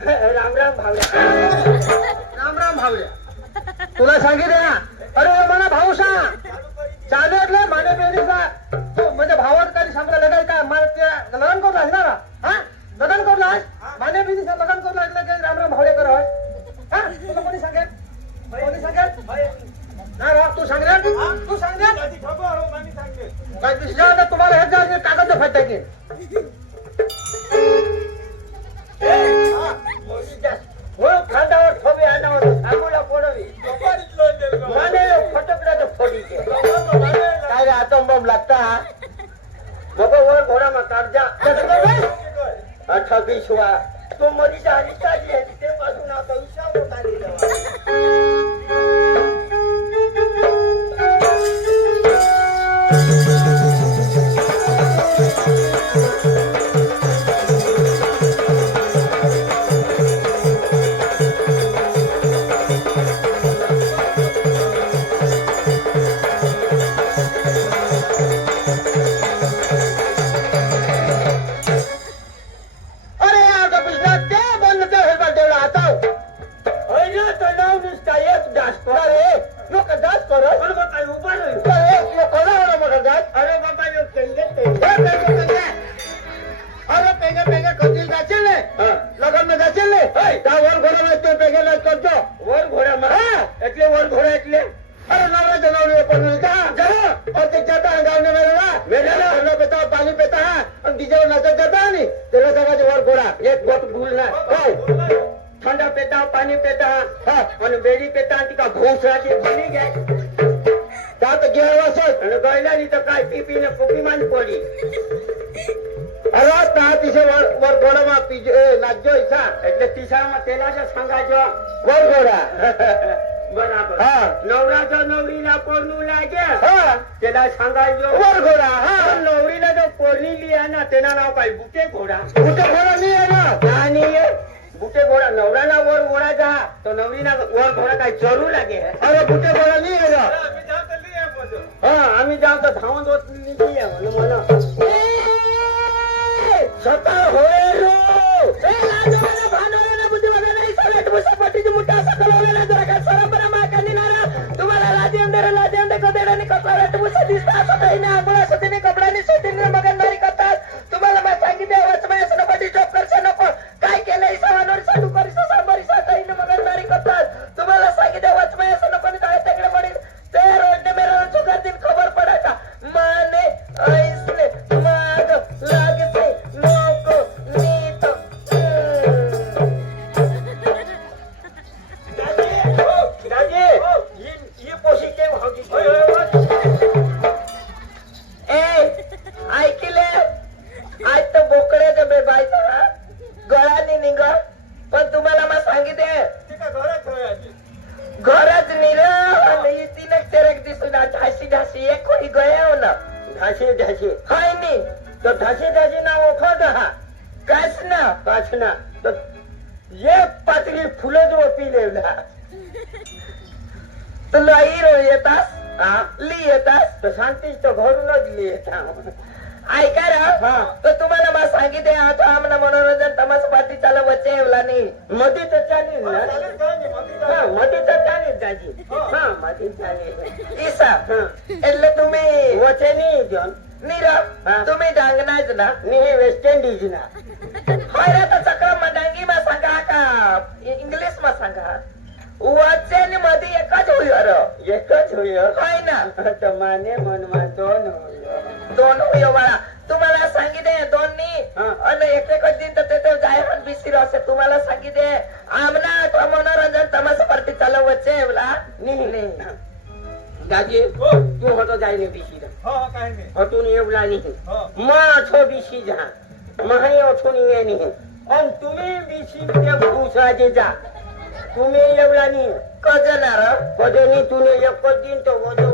राम राम भावड्या. राम राम भावड्या. तुला सांगितलं ना. अरे मला भाऊ सांग चालेल माने बेरीचा तू म्हणजे भावात काही सांगला लगाय काय मला ते लग्न करू लागला ना. हा लग्न करू लाग माने बेरीचा लग्न करू लागलं की राम राम भावड्या कर हा तुला कोणी सांगेल कोणी सांगेल ना राव तू सांग रे तू सांग रे काय दिसलं तुम्हाला हे जागे कागद फाटते की खांद्यावर ठोवी आणावर आंघोळा फोडवी माने फटकड्याचं फोडी काय रे आतम बॉम्ब लागता बाबा वर घोडा मा काढजा 28 तो मरीच्या हरिष्ठा जी आहे ते पासून आता विषाव काढली ठंडा पेता पानी पेता आणि बेडी पेता आणि तिका घोसराची भली घ्याय त्यात गेवस आणि गैलानी तर काय पिपीने पुपी मान पडी अरे ता तिसे वर घोडा मा नाचजो ઈસા એટલે તીસામાં તેલાજો સંગાજો वर घोडा बराबर हा नवराचा नवरीला पोरनू लागे हा तेला सांगायचो वर घोडा हा नवरीला जो पोरनी लिया ना तेना नाव काय बुटे घोडा नाही आहे ना आणि बुटे घोडा नवराला वर घोडा जा तो नवरीना वर घोडा काय चरू लागे अरे बुटे घोडा नाही आहे ना आम्ही जाऊ तर धावून होत नाही म्हणून स्वतः होय तुम्हाला लादेंडे कदेडाने कपड्याने सुटीने मगनदारी करतात तुम्हाला मी सांगितले वाचमायासाठी जॉब करશે नको काय केलंय सवानवर साडू करीस सांबारी साताईने मगनदारी करतात तुम्हाला सांगितले वाचमायास नको काय तगडे पडेल ते रोडने मेरा चुका दिन खबर पडायचा माने ऐसले माग लागसे नको नीत दादी ये पोशी के होगी ऐकले आज तर बोकड्याचं बेबायचा गळाने निघ पण तुम्हाला मग सांगितले घरच निर तीन चेरक दिसून ढाशी ढाशी एक कोणी गया हो ना ढाशी ढाशी हाय नी तो ढाशी ढाशी ना ओखद हा काच ना तो ये पातळी फुलं जो पिलेला तुला हिरो येतास ली येतास तर शांतीच तो घरूनच ली येता ऐका रा तर तुम्हाला मग सांगितले आता आम्हाला मनोरंजन तमाशा पार्टी चालू वच्चे एवला नाही मध्ये तर चालेल ना मध्ये तर चालेल दाजी मध्ये चालेल ईसा એટલે तुम्ही वचे नाही जॉन नीरा तुम्ही डांगनाच ना मी वेस्ट इंडिज ना होय रे चक्र मा डांगी मा सांगा का इंग्लिश मा सांगा वचे नि मध्ये एकच होय होय ना तर माने मनमा दोन होय वाला तुम्हाला सांगितले दोन्ही आणि एक दिन तर ते जाय पण बिसिर असे तुम्हाला सांगितले आमना मनोरंजन तमाशा पार्टी चालू वच्चे एवला नाही दादी तू होतो जाय ने बिसिर हटून एवला नाही मग छो बिसी जा महाई ओठून ये नाही आणि तुम्ही बिसी ते भूसाजे जा तुम्ही एवला नाही कजनार कजनी तुने एक दिन तो वजो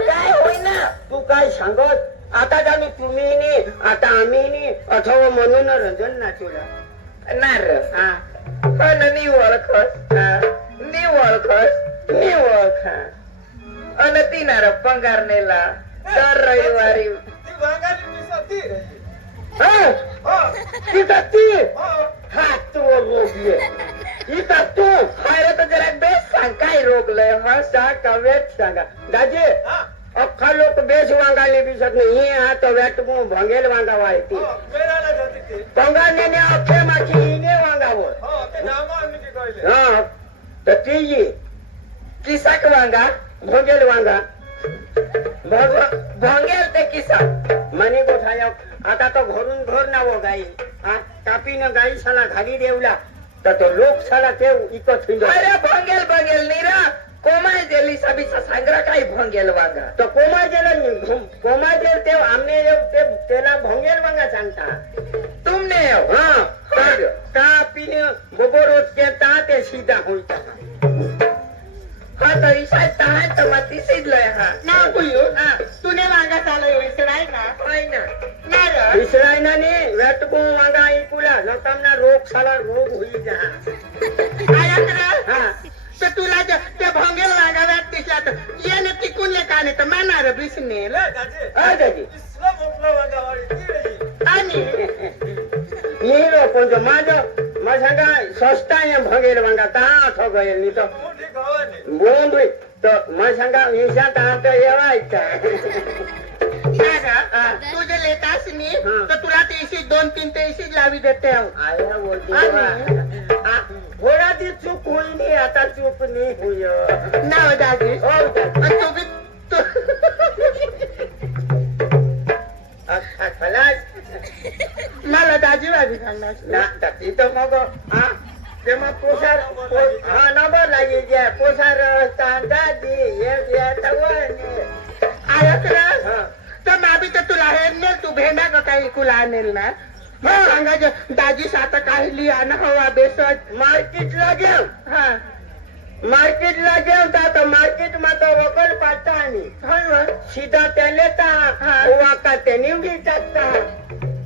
काय होईना तू काय सांगत आता जाणी तुम्ही नी आता आम्ही नी अथवा मनोरंजन नाचवला नार पण नी ओळखस अन ती नार पंगार नेला दर रविवारी ती हा तू असा कवेत सांगा दाजी अख्खा लोक बेस वांगाले दिसत नाही हे आता वेटमो भंगेल वांगा वाळती पंगाने अख्खे माखी हिने वांगावर हा तर ती किसाक वांगा भंगेल वांगा भंगेल ते किसा म्हणे गोठाय आता तो घरून घर नाव गाई हा कापीनं गाई साला घाली देवला तर तो लोक साला ते इकत हिंडो अरे भंगेल भंगेल निरा कोमाय जेली सभीचा सांगरा काही भंगेल वांगा तो कोमाय जेल ते आमने ते तेला भंगेल वांगा सांगता तुमने हाँ कापीने गोबरोज केता ते सीधा होईता हा तर इशाय तहाय तर मग तिसीच लय हा ना कुयो तुने वांगा चालय विसराय ना होय ना ना विसराय ना ने वेटको वांगा इकुला नतमना रोग साला रोग होई जा आया तर हा तर तुला ते भंगेल वांगा वेट दिसला तर ये ने तिकून ले काने तर मानार बिसने ल दाजी इस्ला मोकला वांगा वाली आणि ये कोण माझा सस्ता आहे भंगेल वांगा ता ठो गयल नी तो बोल रे तो माझा विषा ता तो येवायचा तुझे लेतास नी तर तुला ते इशी 2-3 ते इशी लावी देते आया बोलते घोडा ती चूक होई नी आता चूक नी हुयो ना दादी ओ तू भी खलास मला दाजी बाजी सांगणार ना तिथं मग हा ते मग पोसार हा नंबर लागे जे पोसार दादी हे तवने आया तर माबी तर तुला हे नेल तू भेंडा का काही कुला नेल ना हा सांगा जे दाजी साता काही लिहा ना हवा बेसत मार्केटला गेव हा मार्केटला गेवता तर मार्केट मा तो वकल पाडता आणि सीधा त्याले ता वाका त्याने विचारता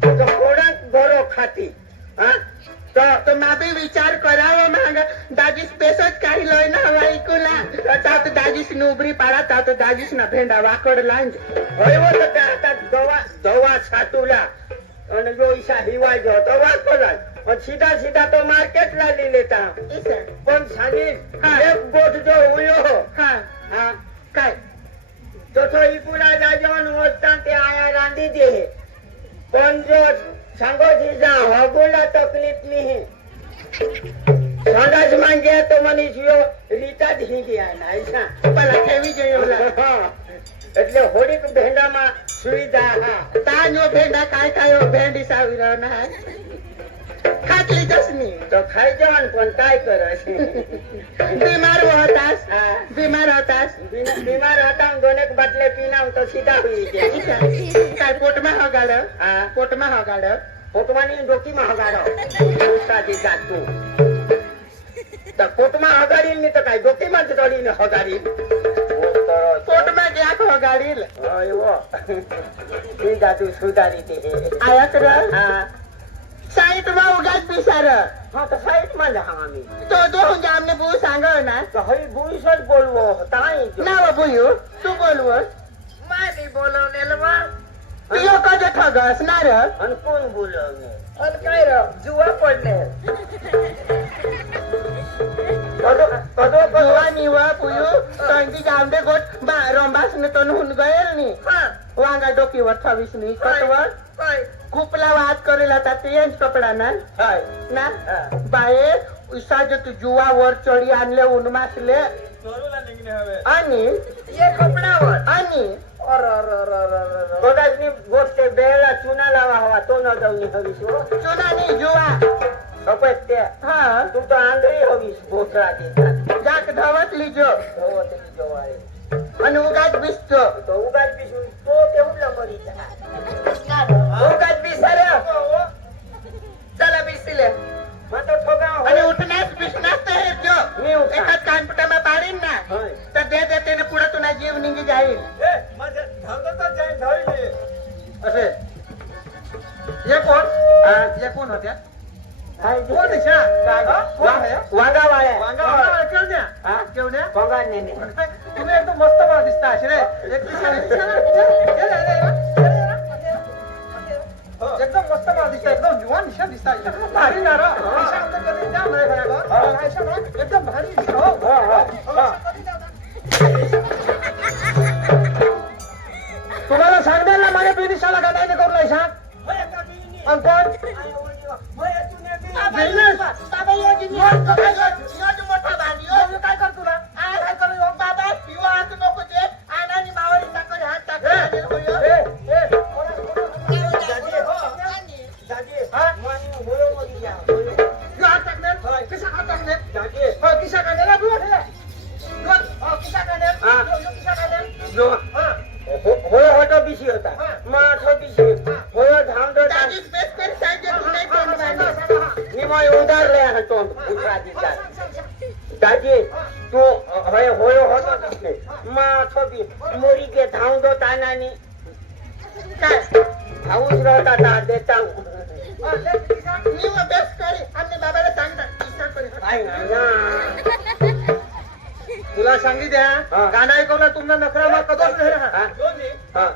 तो कोणा घरो खाती हा तो माबी विचार करावं मग दाजी स्पेसच काही लय ना हवा इकुला तात दाजीस नुबरी पाडा तात दाजीस ना भेंडा वाकड लांज होय वो तर आता दवा साटूला आणि जो ईशा हिवाय जो तो वाकला और सीधा सीधा तो मार्केट ला ले लेता पण सांगी एक गोट जो हुयो हा काय तो इकुला जाजवन होता ते आया रांधी दे पण जो सांगो जीजा हगोला तकलीफ नहीं संडास मांगे तो मनीषियो रीता ढींगी आना ऐसा पला केवी जयोला એટલે હોડીક ભેંડામાં સુવિધા હા તાજો ભેંડા કાય કાયો ભેંડી સાવી રહના હે ખાટલી જસની તો ખાઈ જવાન પણ કાય કરે બીમાર હોતાસ બીમાર હતા ગોનેક બાટલે પીનાવ તો સીધા હોઈ ગયા કાય પોટમાં હગાડો હા પોટમાંની ડોકીમાં હગાડો ઉસ્તાદી કાટુ તો પોટમાં હગાડી ની તો કાય ડોકીમાં જ દોડીને હગાડી પોટમાં ક્યાંક હગાડી એવો ઈ જાતું સુધારી દે આયા કરે હા साइट में उगाच बिसार हाँ तो साइट में जहामी तो हम हमने बू सांगा ना तो हई बुई सर बोलवो ताई ना वो बुयू तू बोलवो मैं नहीं बोलो नेलवा यो कजे ठगस ना रे अन कोण बोलवने अन काय रे जुवा पडले कदो जुवा निवा बुयू तंगी जामदे गोट बा रंबास ने तो हुन गयल नी हां वांगा डोकीवर 28 नी कटवर खूपला वाद करेला था ते कपडा ना ना बाये उसा जो तू जुवा वर चढी आणले उन्मासले आणि ये कपडावर आणि कदाच गोष्ट बेळा चुना लावा हवा तो न जाऊन हवीस चुना नाही जुवा सपत ते हा तू तो आंधळी हवीस बोथरा देतात जाक धवत लिजो वाळे आणि उगाच बिसतो तो उगाच बिसू तो तेवढा मरीचा उगाच बिसार चला बिसले मग तो ठोगाव आणि उठण्यास बिसण्यास तर जो मी एकाच कानपटामा पाडीन ना तर दे देते ना पुढे तुला जीव निघी जाईल माझ्या धंदाचा जाईन धरली असे ये कोण होत्या कोण दिशा वांगा वाळ्या केवढ्या तुम्ही एकदम मस्त मला दिसता असे रे एकदम मस्त मला दिसता एकदम जुवान दिशा दिसता भारी ना एकदम भारी मोठा बांध काय कर तुला काय करू ह्यो? बाबा पिवा हात नको ते आणि मावळी टाकून हात टाकून हा? ह्यो हात टाकणार? किसा हात टाकणार? हो, किसा काढणार ना तुला हे? हो, किसा काढणार? हा. ह्यो किसा काढणार? हा. होय होतो बिशी होता हा. मग बिशी होय धाम दो निमय उदारले आहे तोंड उतराजीचा दाजी तू होय होय होतो बिशी मग बी मोरी के धाव दो तानानी काय हाऊस रहता था देता तुला सांगी द्या हा. गाणं ऐकवला तुमचा नखरा मग कधोच नाही हा. हा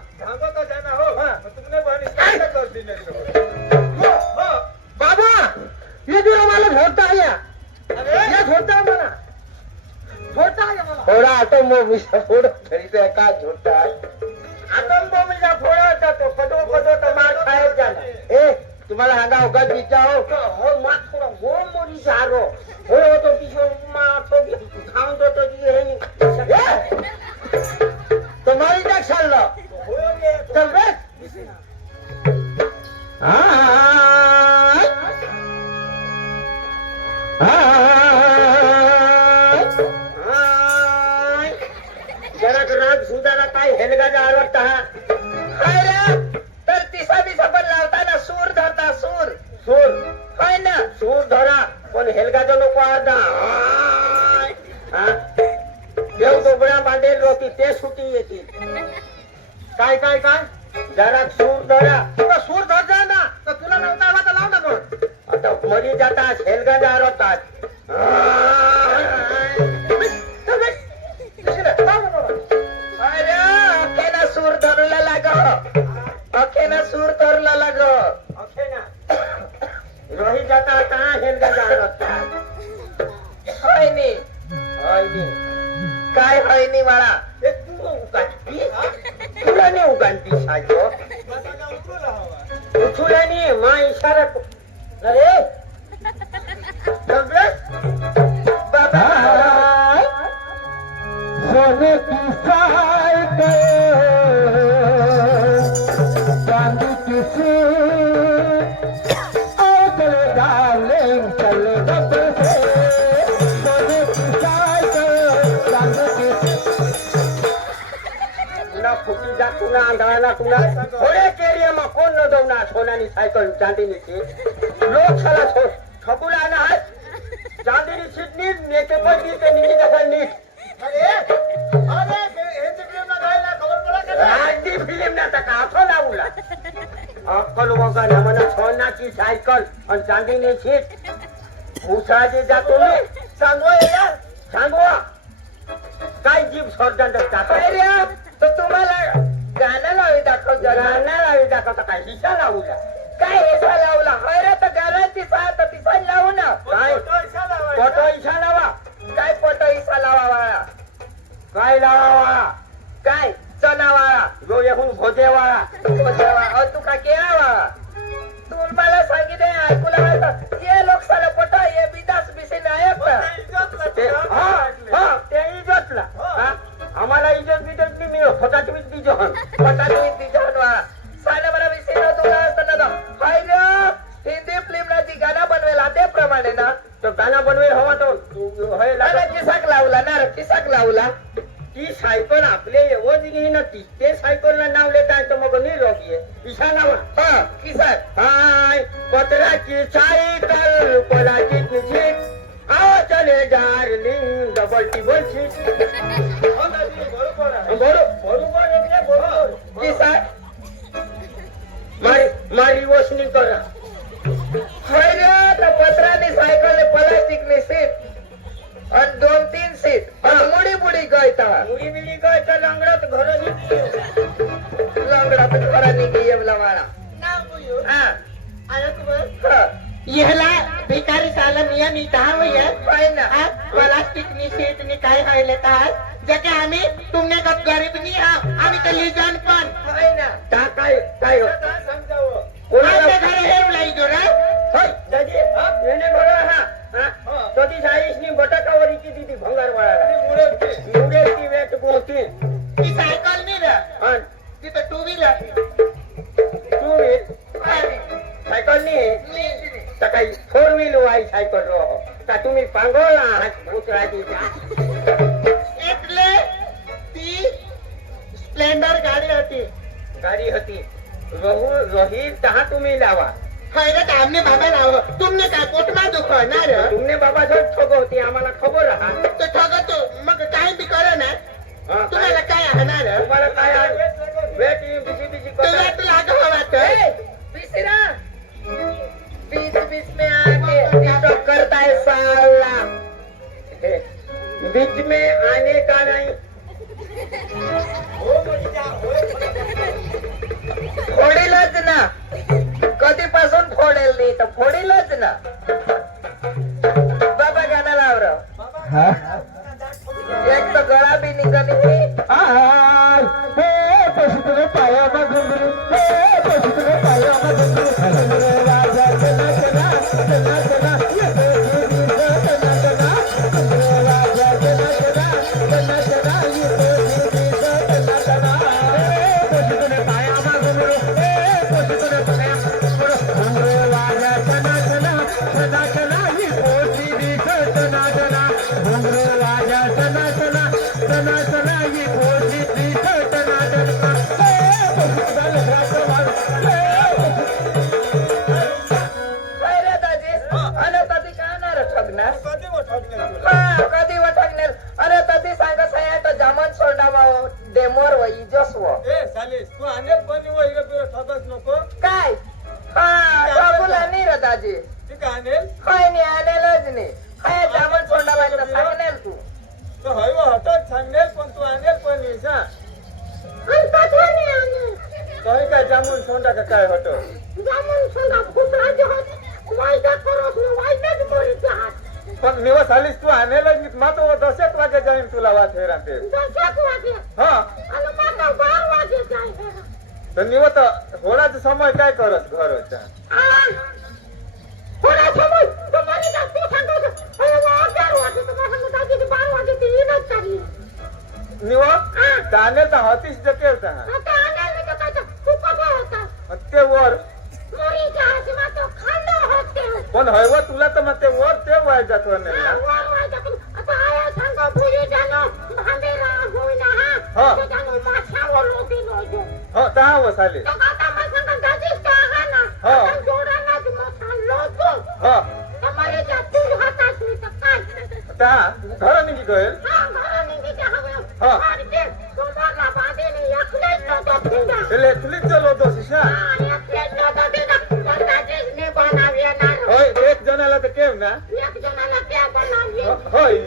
बाबा ये जो मला झोडता आहे ये झोडता मला झोडता आहे मला थोडा आटम बॉम्बचा फोडो तरी का झोटा आटम बॉम्बचा फोडा होता तो कदो कदो तमार खायत जाना ए तुम्हाला सांगा होगा विचारो हो मा थोडा हो मोरी झारो हो तो किशोर मा तो धाव दो तो जी है नहीं तुम्हारी क्या चल रहा चल बे जरा राग सुधारा काय हेलगाचा आवडता हा काय रे तर तिसा बिसा पण लावताना सूर धरता सूर सूर होय ना सूर धरा पण हेलगाचा नको आता देव डोबळ्या बांधेल रोटी ते सुटी येतील काय काय काय जरा सूर धरा तुला सूर धर जा ना तर तुला नव्हता आला तर लाव ना मग आता मरी जातात हेलगाचा आवडतात अरे अखेना सूर धरला लाग अखेना सूर धरला लाग रोही जाता आता हेलगाचा आवडतात होय नी काय होय नी बाळा तू उगाणती तुला नाही उगाणती साजो उठूला नी मा इशारा अरे बाबा सोने की साइकिल चांदी की सूट आओ चले डार्लिंग चले डब्बे से सोने की साइकिल चांदी की तुला फुटी जा तुला आंधळाला तुला थोडे केरियामा कोण न दवना सोनानी सायकल चांदीनी सीट लोक साला ठकुला ना चांदीनी सीट नीट नेते पण ते निघी कसा नीट राजी फिल्म ना तर काथो लावला अक्कल वगैरे म्हणा सोनाची सायकल आणि चांदीनी सीट उसाजी जातो मी सांगवा यार सांगवा काय जीभ सोडतात तर तुम्हाला गाणं लावी दाखव गाणं लावी दाखवता काय हिसा लावला काय हिसा लावला अरे तर गाणं तिसा तर तिसा लावू ना काय फोटो हिसा लावा काय फोटो हिसा लावा काय लावा काय चनावाळा जो येऊन भोजेवाळा तू का केळावाळा तू मला सांगितले ऐकूला ये लोक साला पोटा ये बिदास बिसे नायक ते इजतला आम्हाला इजत बिजत नाही मिळो फटा तुम्ही बिजन फटा तुम्ही बिजन वाळा साला मला बिसे न तुला असताना हाय रे हिंदी फिल्म ना ती गाणं बनवेल ते प्रमाणे ना तो गाणं बनवेल हवा तो किसाक लावला ना किसाक लावला ती सायकल आपले एवढी ना ती ते सायकल नाव लेता तर मग नाही रोगी ईशा नाव हा किसाक हाय पत्राची सायकल कोलाची सीट आओ चले डार्लिंग डबल टिबल सीट मारी वसनी करा पत्रानी सायकल प्लास्टिकनी सीट आणि 2-3 सीट आणि मुडी बुडी गयता मुडी बिडी गयता लंगडात घर लंगडात घरानी गेमला वाळा यहला भिकारी साला मिया मी कहा हुई है ना प्लास्टिक नी सीट नी काय खाई लेता है जके आम्ही तुमने कब गरीब नहीं आम्ही तो लिजान पण ना ता काय काय कोणाच्या घरी हे लाई जो रा दादी येणे बघा हा કાઈ સાયકલ રહો તા તુમી પાંગોળા હાથ ભૂતરાજી એટલે તી સ્પ્લેન્ડર ગાડી હતી ગાડી હતી રોહિત તહા તુમી લાવા खैर आमने बाबा लाव तुमने काय पोटमा दुखणार तुमने बाबा जो ठगो होती आम्हाला खबर हा तो ठग तो मग काय बी करे ना तुम्हाला काय होणार तुम्हाला काय बेटी बिजी बिजी तुला कर तर लाग हवा तर बिसरा बीच बीच में आके टिकटॉक करता है साला बीच में आने का नहीं फोडीलच ना कधीपासून फोडेल नाही तर फोडीलच ना बाबा गाणं लाव र एक तर गळा बी निघाली डेमोर वही जसव काय हा ठगुला नाही रे दाजी काय नाही आलेलंच नाही काय जामन सोंडाबाईला सांगणार तू जामून सोंडा का काय होतो पण दिवस आलीस तू आणेल मातो 10 वागे जाईन तुला वाट हेराते हा तर निवत होळाचा समय काय करत घरचा निव ताने तर हतीस जकेल ता ते वर पण हयव तुला तर मग ते वर ते वाय जात हो दहा वसाले घर निघी गएल तुलीच चलो तो शिशा एक जणाला तर केव ना होय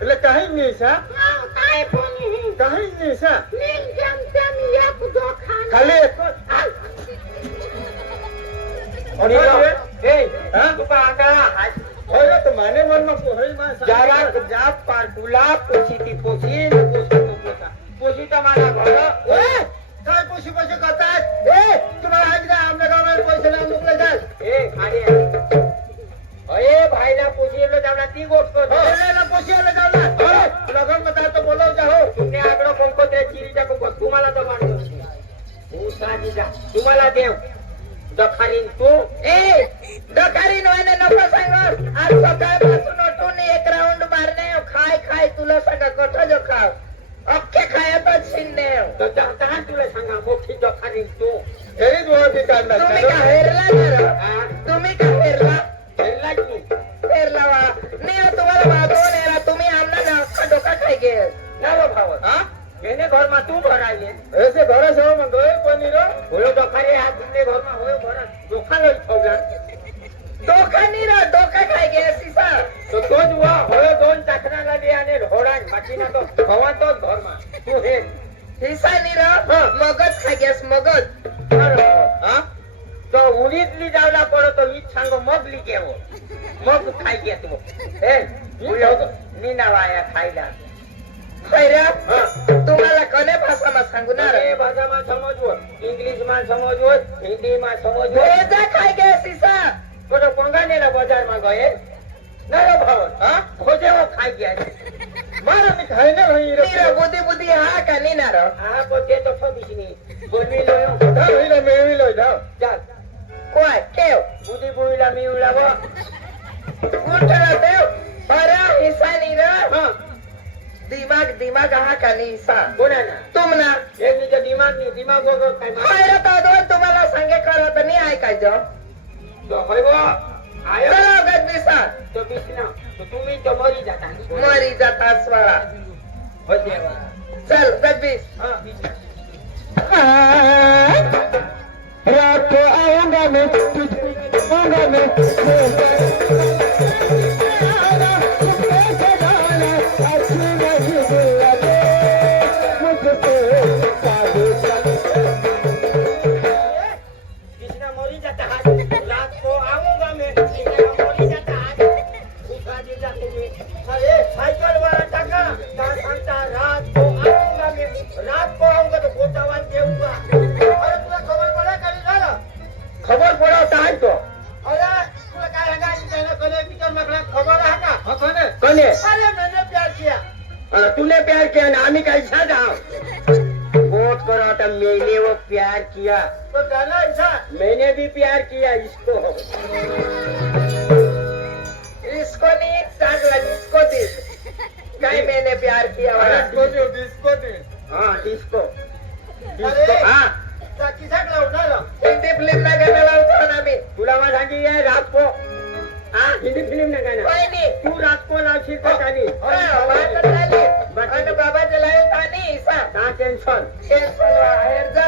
એટલે કઈ નહીં સા કઈ નહીં સા ખાલી તો મને મનમાં जरा जाप पार तुला पोशी ती पोशी पोशी तर माझा घर काय पोशी पोशी करतात तुम्हाला आज काय आमच्या गावाला पैसे लावून मोकळे जाल खाली अरे भाईला पोशीला जावला ती गोष्ट पोशीला जावला लगन मग तो बोलव जा हो तुमने आगळं कोणको ते चिरीच्या कोणको तुम्हाला तर मानतो तुम्हाला देव दखारीन तू दखारीन व्हायला नको सांग आज सकाळपासून उठून एक राऊंड मारणे खाय खाय तुला सांगा कठं जो खाव अख्खे खायतच शिंदे तुला सांगा मोठी दखारीन तू घरीच ओळखी काढणार तुम्ही का हेरला तुम्ही का हेरला हेरला की हेरला वा नाही तुम्हाला वाजवून येणार तुम्ही आमना अख्खा डोका खाय गे ना भाव એને ઘરમાં તું ભરાઈએ એસે ઘરે સૌ માં ગયો પનીર હોયો દોખારે આ तुमने ઘરમાં હોયો ભરા દોખા લઈ છોગલા દોખા ની રા દોખા ખાઈ ગયા સીસા તો તો જ વા હોયો दोन ચાકરા લાગે અને ઘોડા માટીના તો ખવા તો ઘરમાં તું હે સીસા ની રા મગજ ખાઈ ગયાસ મગજ હા તો ઉડીદ લી જાવલા પડો તો ઈ છાંગો મગ લી કેવો મગ ખાઈ ગયા તું એ નીના વાયા ખાઈલા तुम्हाला कोणे भाषाમાં सांगू ना रे भाषाમાં સમજવો ઇંગ્લિશમાં સમજવો હિન્દીમાં સમજવો એજા ખાઈ ગયા સીસા કોનો કોંગાનેલા બજારમાં ગયે ના રે ભાવ હા ખોજેવો ખાઈ ગયા मारा मी खायने होई रे નીરો બુદ્ધિ બુદ્ધિ હા કે ની નારો હા પોતે તો ફબીશની બોલવી લો ધા હોઈલા મેવી લો ધા ચાલ કોઈ કેવ બુધી બોઈલા મી ઉલાવો ઉઠરો દેવ બરા હિસા નીરો હા દિમાગ દિમાગ હા કે ની હિસા કોના ના तुमना એની તો દિમાગ ની દિમાગ વગર કઈ માં હાયરા તો દો तुम्हाला सांगे करा तर नाही ऐकायचं તો હોયવો આયો चलो गजबीसा તો બીસના તો તુમી તો મરી જાતા मरी जाता स्वरा હોદેવા चल गजबीस હા બીસના रात को आऊंगा मैं आऊंगा मैं कृष्णा मरी जाता हाथ रात को आऊंगा मैं कृष्णा मरी जाता हाथ उठा दे जाते मैं अरे साइकिल वाला टका कहाँ सांगता रात को आऊंगा मैं रात को आऊंगा तो गोतावान देऊंगा अरे तुला खबर पड़ा करी झालं खबर पडवता आहे तो अरे तुला काय हंगा त्याला कले पिक्चर मगला खबर आहे का कोने कोणी अरे मैंने प्यार किया तूने प्यार किया ना आम्ही काय साधा वोट करो आता मैंने वो प्यार किया तो गाना ऐसा मैंने भी प्यार किया इसको इसको नहीं चांगला इसको दिस काय मैंने प्यार किया वाला डिस्को दे डिस्को दे हाँ डिस्को अरे हाँ किसाक लावणार हिंदी फिल्म ना गाणं लावतो ना मी तुला मला सांगी आहे रात को हाँ हिंदी फिल्म ना गाणं कोई नहीं तू रात को लावशील तर गाणी हाँ वाटत झाली आणि बाबा जलाय थानी इसा का टेन्शन टेन्शन बाहेर जा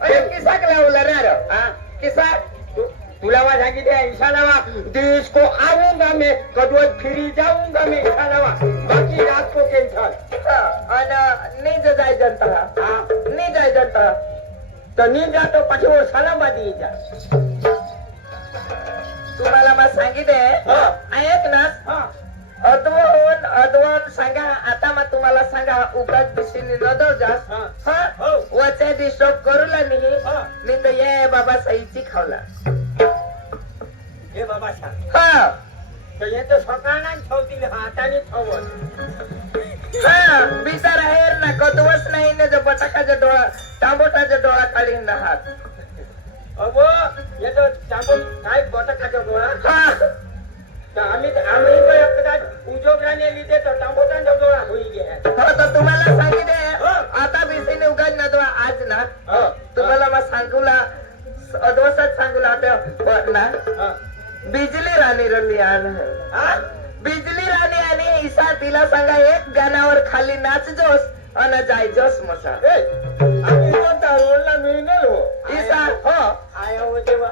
अरे किसाक लावला ना रे हाँ किसाक तुला मला सांगितले ईशा लावा देश को आऊंगा मैं कदवत फिरी जाऊंगा मैं ईशा लावा बाकी रात को टेन्शन आणि नाही जाय जनता हा नाही जाय जनता तर मी जातो पाठी वर सलामती जा तुम्हाला मग सांगितले हा. ऐक ना हा अदवून सांगा आता मग तुम्हाला सांगा उगाच दिशेने न दो जास हा. हा हो. वचे डिस्टर्ब करूला नाही हा. मी तर ये बाबा सईची खावला हे बाबा सांग हा तर हे तर सकाळना ठेवतील हाताने ठेवत हा बिचारा हेर ना कदवच नाही ना जो बटाकाचा डोळा तांबोटाचा डोळा काढीन ना हात अगो हे तर चांबून काय बटाकाचा डोळा हा तर आम्ही पण कदाच उद्योगाने लिहिते तर तांबोटांचा डोळा होई गे हो तर तुम्हाला सांगितले हा. आता बिसीने उगाच ना तो आज ना हा. तुम्हाला मग सांगूला अदवसच सांगूला आता ना हा. बिजली राणी रली आण हा? बिजली राणी आणि ईसा तिला सांगा एक गाण्यावर खाली नाचजोस आणि जायजोस मसा ए, आम्ही कोणता रोडला मिळणार हो ईसा हो आया हो देवा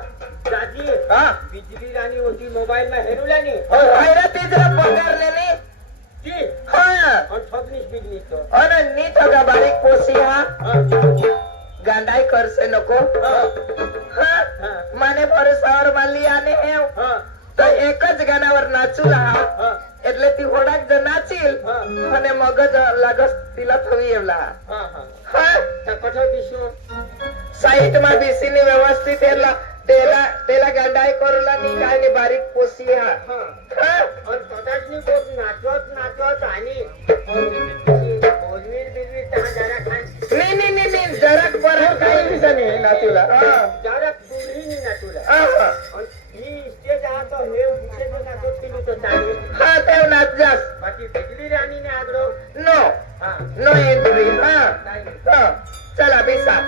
दादी हा बिजली राणी होती मोबाईल मा हेरुल्यानी हैरा तिजरा पगारले नी ती हा आणि ठगनीस बिजली तो आणि नीट होगा बारीक पोसी हा हा. गांडाई करसे नको हा. हा हा. माने भरोसावर माली आणि हेव हा. तर एकच गाण्यावर नाचू राहा हा. એટલે ती હોડાક જ નાચીલ हा. અને મગજ લાગસ तिला થવી એવલા हा. हा. હા त्या कठोर दिसू साईट માં બેસીને વ્યવસ્થિત એલા તેલા ગાંડાઈ કરેલા ની काय ની बारीक पोसी हा हा हा आणि स्वतःची पोट नाचवत नाचवत आणि बोलवीर बिलवीर त्या जरा खान नी जरा पर काही दिवसांनी नाचूला जरा पुढीनी नाचवला हा आणि ही स्टेज आता हे विषय नाचवत केली तर चालेल हा तेव नाच जास बाकी बिजली राणीने आग्रह नो हा नो एंट्री हा काय नाही हा चला बेसा